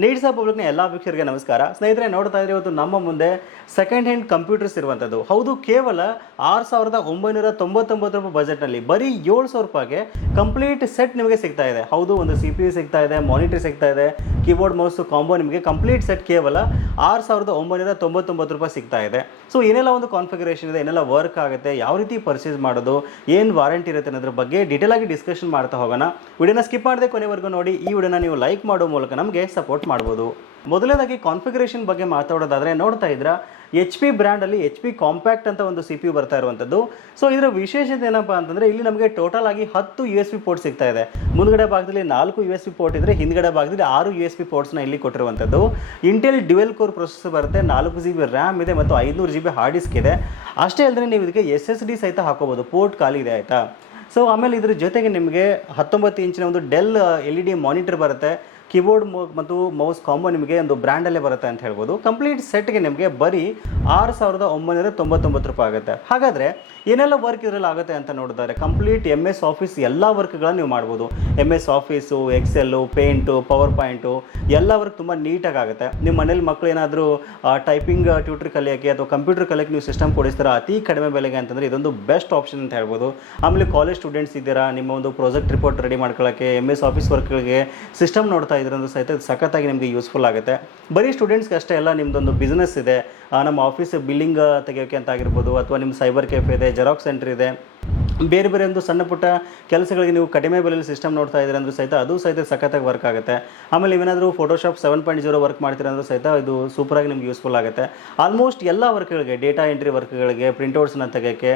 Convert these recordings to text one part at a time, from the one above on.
Needs ಪಬ್ಲಿಕ್ನ ಎಲ್ಲ ವೀಕ್ಷಕರಿಗೆ ನಮಸ್ಕಾರ. ಸ್ನೇಹಿತರೆ, ನೋಡ್ತಾ ಇದ್ರೆ ಇವತ್ತು ನಮ್ಮ ಮುಂದೆ ಸೆಕೆಂಡ್ ಹ್ಯಾಂಡ್ ಕಂಪ್ಯೂಟರ್ಸ್ ಇರುವಂಥದ್ದು ಹೌದು, ಕೇವಲ ಆರು ಸಾವಿರದ ಒಂಬೈನೂರ ತೊಂಬತ್ತೊಂಬತ್ತು ರೂಪಾಯಿ ಬಜೆಟ್ನಲ್ಲಿ ಬರೀ ಏಳು ಸಾವಿರ ರೂಪಾಯಿಗೆ ಕಂಪ್ಲೀಟ್ ಸೆಟ್ ನಿಮಗೆ ಸಿಗ್ತಾ ಇದೆ. ಹೌದು, ಒಂದು ಸಿ ಪಿ ಯು ಸಿಗ್ತಾ ಇದೆ ಮಾನಿಟರ್ ಸಿಗ್ತಾ ಇದೆ ಕೀಬೋರ್ಡ್ ಮೌಸ್ ಕಾಂಬೋ ನಿಮಗೆ ಕಂಪ್ಲೀಟ್ ಸೆಟ್ ಕೇವಲ ಆರು ಸಾವಿರದ ಒಂಬೈನೂರ ತೊಂಬತ್ತೊಂಬತ್ತು ರೂಪಾಯಿ ಸಿಗ್ತಾ ಇದೆ. ಸೊ ಏನೆಲ್ಲ ಒಂದು ಕಾನ್ಫಿಗರೇಷನ್ ಇದೆ ಏನೆಲ್ಲ ವರ್ಕ್ ಆಗುತ್ತೆ, ಯಾವ ರೀತಿ ಪರ್ಚೇಸ್ ಮಾಡೋದು, ಏನು ವಾರಂಟಿ ಇರುತ್ತೆ ಅನ್ನೋದ್ರ ಬಗ್ಗೆ ಡೀಟೇಲ್ ಆಗಿ ಡಿಸ್ಕಷನ್ ಮಾಡ್ತಾ ಹೋಗೋಣ. ವಿಡಿಯೋನ ಸ್ಕಿಪ್ ಮಾಡದೆ ಕೊನೆವರೆಗೂ ನೋಡಿ, ಈ ವಿಡಿಯೋನ ನೀವು ಲೈಕ್ ಮಾಡೋ ಮೂಲಕ ನಮಗೆ ಸಪೋರ್ಟ್ ಮಾಡ್ಬೋದು. ಮೊದಲನೇದಾಗಿ ಕಾನ್ಫಿಗರೇಷನ್ ಬಗ್ಗೆ ಮಾತಾಡೋದಾದರೆ ನೋಡ್ತಾ ಇದ್ರ ಎಚ್ ಪಿ ಬ್ರ್ಯಾಂಡಲ್ಲಿ ಎಚ್ ಪಿ ಕಾಂಪ್ಯಾಕ್ಟ್ ಅಂತ ಒಂದು ಸಿ ಪಿ ಯು ಬರ್ತಾ ಇರುವಂಥದ್ದು ಸೊ ಇದರ ವಿಶೇಷತೆ ಏನಪ್ಪ ಅಂತಂದರೆ ಇಲ್ಲಿ ನಮಗೆ ಟೋಟಲ್ ಆಗಿ ಹತ್ತು ಯು ಎಸ್ ಪಿ ಪೋರ್ಟ್ ಸಿಗ್ತಾ ಇದೆ. ಮುಂದ್ಗಡೆ ಭಾಗದಲ್ಲಿ ನಾಲ್ಕು ಯು ಎಸ್ ಪಿ ಪೋರ್ಟ್ ಇದ್ದರೆ ಹಿಂದ್ಗಡೆ ಭಾಗದಲ್ಲಿ ಆರು ಯು ಎಸ್ ಪಿ ಪೋರ್ಟ್ಸ್ನ ಇಲ್ಲಿ ಕೊಟ್ಟಿರುವಂಥದ್ದು ಇಂಟೆಲ್ ಡ್ಯುವೆಲ್ ಕೋರ್ ಪ್ರೊಸೆಸರ್ ಬರುತ್ತೆ, ನಾಲ್ಕು ಜಿ ಬಿ ರ್ಯಾಮ್ ಇದೆ ಮತ್ತು ಐನೂರು ಜಿ ಬಿ ಹಾರ್ಡ್ ಡಿಸ್ಕ್ ಇದೆ. ಅಷ್ಟೇ ಅಲ್ಲದೆ ನೀವು ಇದಕ್ಕೆ ಎಸ್ ಎಸ್ ಡಿ ಸಹಿತ ಹಾಕೋಬೋದು ಪೋರ್ಟ್ ಖಾಲಿ ಇದೆ, ಆಯಿತಾ? ಸೊ ಆಮೇಲೆ ಇದ್ರ ಜೊತೆಗೆ ನಿಮಗೆ ಹತ್ತೊಂಬತ್ತು ಇಂಚಿನ ಒಂದು Dell L E D monitor ಬರುತ್ತೆ. ಕೀಬೋರ್ಡ್ ಮತ್ತು ಮೌಸ್ ಕಾಂಬೋ ನಿಮಗೆ ಒಂದು ಬ್ರ್ಯಾಂಡಲ್ಲೇ ಬರುತ್ತೆ ಅಂತ ಹೇಳ್ಬೋದು. ಕಂಪ್ಲೀಟ್ ಸೆಟ್ಗೆ ನಿಮಗೆ ಬರೀ ಆರು ಸಾವಿರದ ಒಂಬೈನೂರ ತೊಂಬತ್ತೊಂಬತ್ತು ರೂಪಾಯಿ ಆಗುತ್ತೆ. ಹಾಗಾದರೆ ಏನೆಲ್ಲ ವರ್ಕ್ ಇದರಲ್ಲಿ ಆಗುತ್ತೆ ಅಂತ ನೋಡಿದರೆ ಕಂಪ್ಲೀಟ್ ಎಂ ಎಸ್ ಆಫೀಸ್ ಎಲ್ಲ ವರ್ಕ್ಗಳನ್ನ ನೀವು ಮಾಡ್ಬೋದು. M S Office Excel Paint PowerPoint ಎಲ್ಲ ವರ್ಕ್ ತುಂಬ ನೀಟಾಗಿ ಆಗುತ್ತೆ. ನಿಮ್ಮ ಮನೇಲಿ ಮಕ್ಕಳು ಏನಾದರೂ ಟೈಪಿಂಗ್ ಟ್ಯೂಟರ್ ಕಲಿಯೋಕ್ಕೆ ಅಥವಾ ಕಂಪ್ಯೂಟರ್ ಕಲಿಯೋಕ್ಕೆ ನೀವು ಸಿಸ್ಟಮ್ ಕೊಡಿಸ್ತೀರಾ, ಅತಿ ಕಡಿಮೆ ಬೆಲೆಗೆ ಅಂತಂದರೆ ಇದೊಂದು ಬೆಸ್ಟ್ ಆಪ್ಷನ್ ಅಂತ ಹೇಳ್ಬೋದು. ಆಮೇಲೆ ಕಾಲೇಜ್ ಸ್ಟೂಡೆಂಟ್ಸ್ ಇದ್ದೀರಾ, ನಿಮ್ಮ ಒಂದು ಪ್ರಾಜೆಕ್ಟ್ ರಿಪೋರ್ಟ್ ರೆಡಿ ಮಾಡ್ಕೊಳ್ಳೋಕ್ಕೆ ಎಂ ಎಸ್ ಆಫೀಸ್ ವರ್ಕ್ಗಳಿಗೆ ಸಿಸ್ಟಮ್ ನೋಡ್ತಾ ಇದ್ರಂದ್ರೂ ಸಹಿತ ಸಖತ್ತಾಗಿ ನಿಮಗೆ ಯೂಸ್ಫುಲ್ ಆಗುತ್ತೆ. ಬರೀ ಸ್ಟೂಡೆಂಟ್ಸ್ಗೆ ಅಷ್ಟೇ ಅಲ್ಲ ನಿಮ್ಮದೊಂದು ಬಿಸ್ನೆಸ್ ಇದೆ. ನಮ್ಮ ಆಫೀಸ್ ಬಿಲ್ಲಿಂಗ್ ತೆಗೆಯೋಕೆ ಅಂತ ಆಗಿರ್ಬೋದು, ಅಥವಾ ನಿಮ್ಮ ಸೈಬರ್ ಕೆಫೆ ಇದೆ ಜೆರಾಕ್ಸ್ ಸೆಂಟರ್ ಇದೆ. ಬೇರೆ ಬೇರೆ ಒಂದು ಸಣ್ಣ ಪುಟ್ಟ ಕೆಲಸಗಳಿಗೆ ನೀವು ಕಡಿಮೆ ಬೆಲೆಯಲ್ಲಿ ಸಿಸ್ಟಮ್ ನೋಡ್ತಾ ಇದ್ದೀರ ಅಂದರೂ ಸಹಿತ ಅದು ಸಹಿತ ಸಖತ್ತಾಗಿ ವರ್ಕ್ ಆಗುತ್ತೆ. ಆಮೇಲೆ ನೀವೇನಾದರೂ Photoshop seven point zero work ಮಾಡ್ತೀರ ಅಂದ್ರೂ ಸಹಿತ ಇದು ಸೂಪರಾಗಿ ನಿಮ್ಗೆ ಯೂಸ್ಫುಲ್ ಆಗುತ್ತೆ. ಆಲ್ಮೋಸ್ಟ್ ಎಲ್ಲ ವರ್ಕ್ಗಳಿಗೆ ಡೇಟಾ ಎಂಟ್ರಿ ವರ್ಕ್ಗಳಿಗೆ ಪ್ರಿಂಟ್ಔಟ್ಸ್ನ ತೆಗೆಯೋಕ್ಕೆ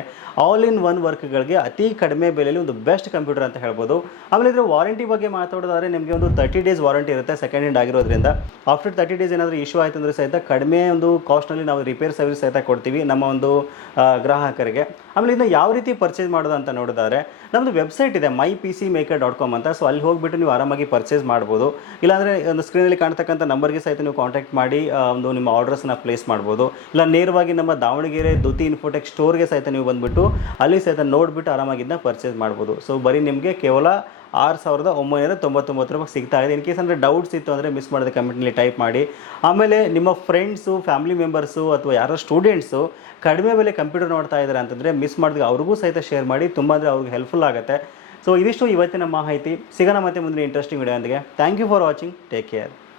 ಆಲ್ ಇನ್ ಒನ್ ವರ್ಕ್ಗಳಿಗೆ ಅತಿ ಕಡಿಮೆ ಬೆಲೆಯಲ್ಲಿ ಒಂದು ಬೆಸ್ಟ್ ಕಂಪ್ಯೂಟರ್ ಅಂತ ಹೇಳ್ಬೋದು. ಆಮೇಲೆ ಇದರ ವಾರಂಟಿ ಬಗ್ಗೆ ಮಾತಾಡೋದಾದ್ರೆ ನಿಮಗೆ ಒಂದು ತರ್ಟಿ ಡೇಸ್ ವಾರಂಟಿ ಇರುತ್ತೆ ಸೆಕೆಂಡ್ ಹ್ಯಾಂಡ್ ಆಗಿರೋದ್ರಿಂದ. ಆಫ್ಟರ್ ತರ್ಟಿ ಡೇಸ್ ಏನಾದರೂ ಇಶ್ಯೂ ಆಯ್ತು ಅಂದರೆ ಸಹಿತ ಕಡಿಮೆ ಒಂದು ಕಾಸ್ಟ್ನಲ್ಲಿ ನಾವು ರಿಪೇರ್ ಸರ್ವಿಸ್ ಸಹಿತ ಕೊಡ್ತೀವಿ ನಮ್ಮ ಒಂದು ಗ್ರಾಹಕರಿಗೆ. ಆಮೇಲೆ ಇದನ್ನ ಯಾವ ರೀತಿ ಪರ್ಚೇಸ್ ಮಾಡೋದು ಅಂತ ನೋಡಿದ್ರೆ ನಮ್ಮದು ವೆಬ್ಸೈಟ್ ಇದೆ my P C maker dot com ಅಂತ. ಸೊ ಅಲ್ಲಿ ಹೋಗ್ಬಿಟ್ಟು ನೀವು ಆರಾಮಾಗಿ ಪರ್ಚೇಸ್ ಮಾಡ್ಬೋದು. ಇಲ್ಲಾಂದರೆ, ಒಂದು ಸ್ಕ್ರೀನಲ್ಲಿ ಕಾಣ್ತಕ್ಕಂಥ ನಂಬರ್ಗೆ ಸಹಿತ ನೀವು ಕಾಂಟ್ಯಾಕ್ಟ್ ಮಾಡಿ ಒಂದು ನಿಮ್ಮ ಆರ್ಡರ್ಸ್ನ ಪ್ಲೇಸ್ ಮಾಡ್ಬೋದು. ಇಲ್ಲ, ನೇರವಾಗಿ ನಮ್ಮ ದಾವಣಗೆರೆ ದುತಿ ಇನ್ಫೋಟೆಕ್ ಸ್ಟೋರ್ಗೆ ಸಹಿತ ನೀವು ಬಂದುಬಿಟ್ಟು, ಅಲ್ಲಿ ಸಹಿತ ನೋಡಿಬಿಟ್ಟು ಆರಾಮಾಗಿದ್ದನ್ನ ಪರ್ಚೇಸ್ ಮಾಡ್ಬೋದು. ಸೊ ಬರೀ ನಿಮಗೆ ಕೇವಲ ಆರು ಸಾವಿರದ ಒಂಬೈನೂರ ತೊಂಬತ್ತೊಂಬತ್ತು ರೂಪಾಯಿ ಸಿಗ್ತಾ ಇದೆ. ಇನ್ ಕೇಸ್ ಅಂದರೆ ಡೌಟ್ಸ್ ಇತ್ತು ಅಂದರೆ ಮಿಸ್ ಮಾಡಿದ ಕಮೆಂಟ್ನಲ್ಲಿ ಟೈಪ್ ಮಾಡಿ. ಆಮೇಲೆ ನಿಮ್ಮ ಫ್ರೆಂಡ್ಸು ಫ್ಯಾಮಿಲಿ ಮೆಂಬರ್ಸು ಅಥವಾ ಯಾರೋ ಸ್ಟೂಡೆಂಟ್ಸು ಕಡಿಮೆ ಬೆಲೆ ಕಂಪ್ಯೂಟರ್ ನೋಡ್ತಾ ಇದ್ದಾರೆ ಅಂತಂದರೆ ಮಿಸ್ ಮಾಡಿದಾಗ ಅವ್ರಿಗೂ ಸಹಿತ ಶೇರ್ ಮಾಡಿ, ತುಂಬ ಅಂದರೆ ಅವ್ರಿಗೆ ಹೆಲ್ಪ್ಫುಲ್ ಆಗುತ್ತೆ. ಸೊ ಇದಿಷ್ಟು ಇವತ್ತಿನ ಮಾಹಿತಿ. ಸಿಗೋಣ ಮತ್ತೆ ಮುಂದಿನ interesting video ಅಂದಿಗೆ thank you for watching take care